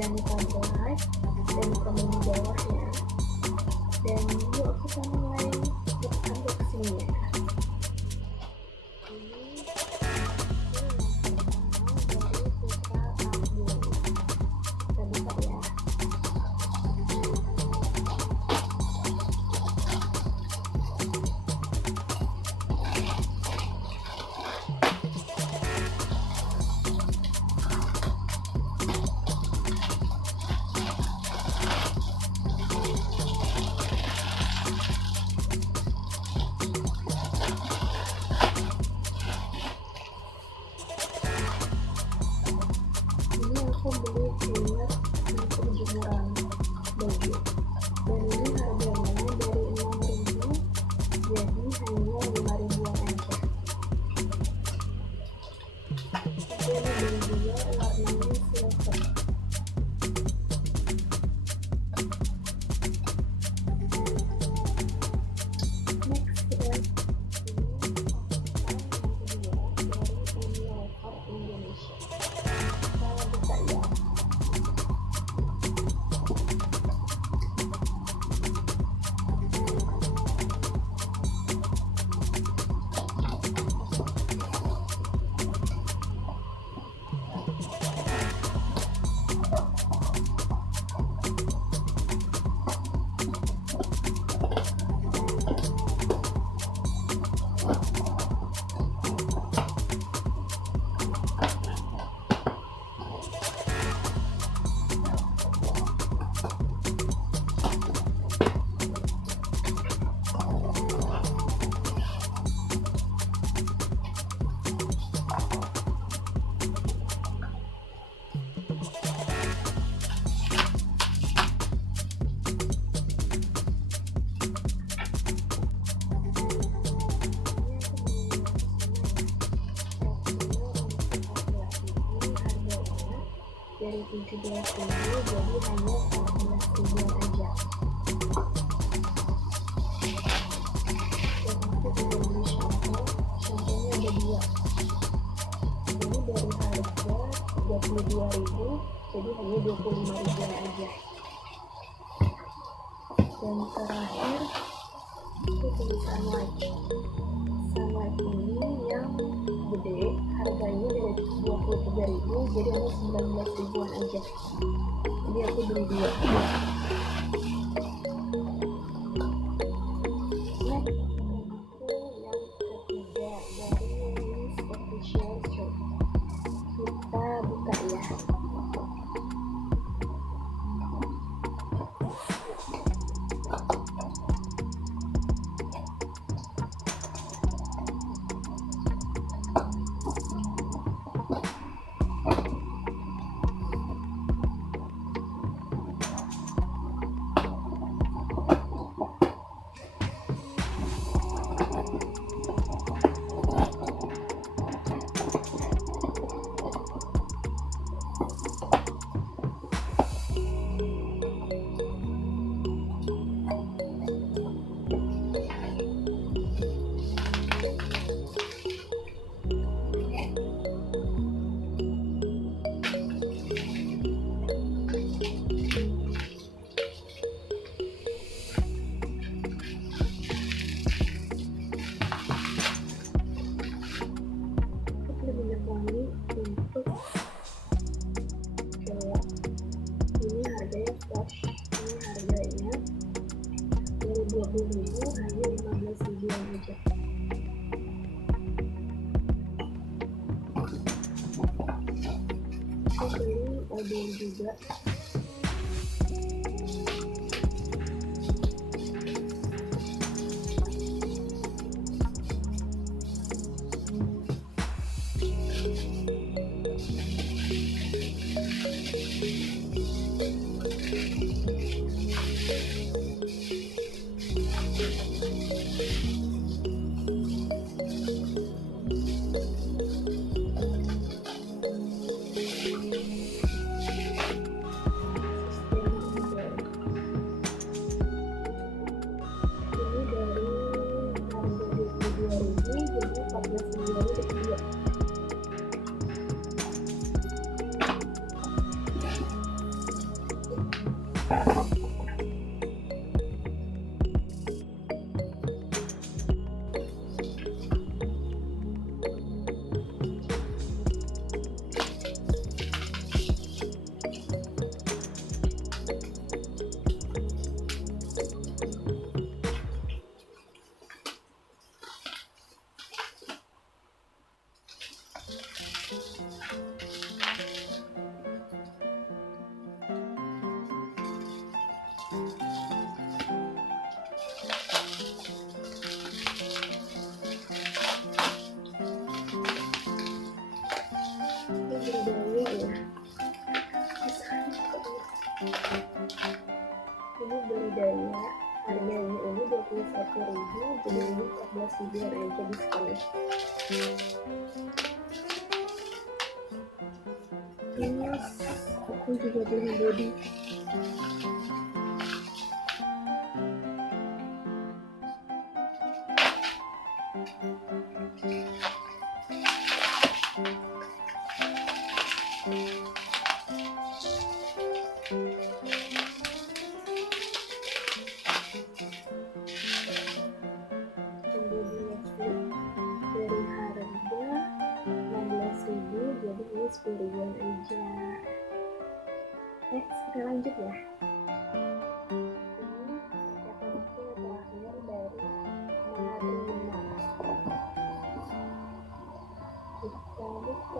Jangan lupa like dan komen di bawah ya. Dan yuk kita mulai unboxing-nya. Ini dari Putra Tabung. Kita buka ya. Aku beli cleaner untuk jemuran baju, dan ini harganya dari 6.000 jadi hanya 5.000-an aja. Aku beli juga warnanya silver. Next kita ini yang kedua dari Indonesia. Dari 17.000 jadi hanya 14.000 aja. Dan aku juga beli shampoo. Shampoo-nya ada 2. Ini dari harga 32.000 jadi hanya 25.000 aja. Dan terakhir itu beli Sangat. Sangat ini yang gede, harganya dari 23.000 jadi hanya 19.000-an aja. Jadi aku beli 2. Next aku yang ketiga dari official shop. Kita buka ya. Untuk cowok ini harganya flash, ini harganya dari 20.000 hanya 15.000 aja. Aku beli mobil juga. masih biar aja diskonnya. Terus aku juga beli body. Dari harga 16.000 jadi ini 10.000-an aja. Next kita lanjut ya. Ini percakapan aku terakhir dari Karena. Buka.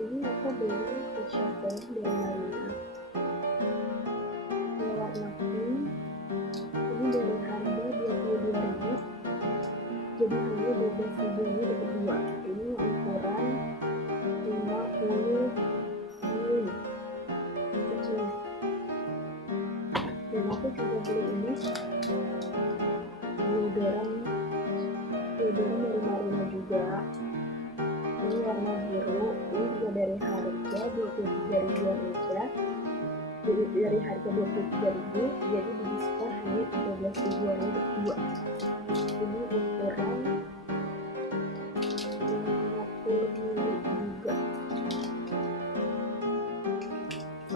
Ini aku beli SHOPEE dari Marina. Ini warna pink. Ini dari harga 22.000. Jadi hanya 12.000 ini dapat 2. Ini ukuran 50 mm kecil. Dan aku juga beli ini deodoran dari Marina juga. Ini warna biru, ini juga dari harga 23.000 aja. Jadi dari harga 23.000 jadi di diskon hanya 13.000 aja berdua. Ini ukuran 50 mili juga.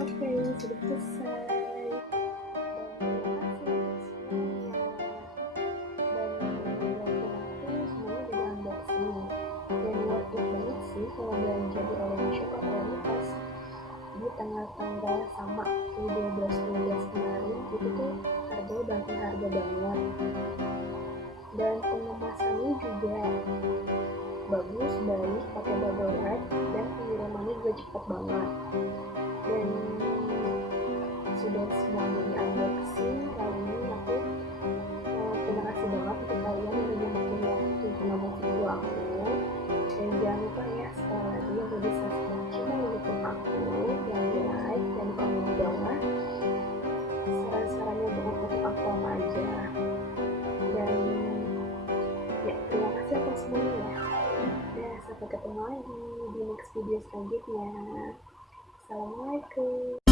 Oke, sudah selesai. Kalau belanja di online shop apalagi pas di tanggal-tanggal sama di 12 kemarin itu tuh harganya harga banget, dan pengemasannya juga bagus, baik, pakai bubble wrap, dan pengirimannya juga cepat banget. Dan sudah semuanya di unboxing kali ini. Aku terima kasih banget untuk kalian yang udah nyempetin waktu menonton video aku. Dan jangan lupa ya, sekali lagi yang udah subscribe channel YouTube aku, yang di like dan komen di bawah saran-sarannya untuk aku apa aja. Dan ya, terima kasih atas semuanya ya. Sampai ketemu lagi di next video selanjutnya. Assalamualaikum.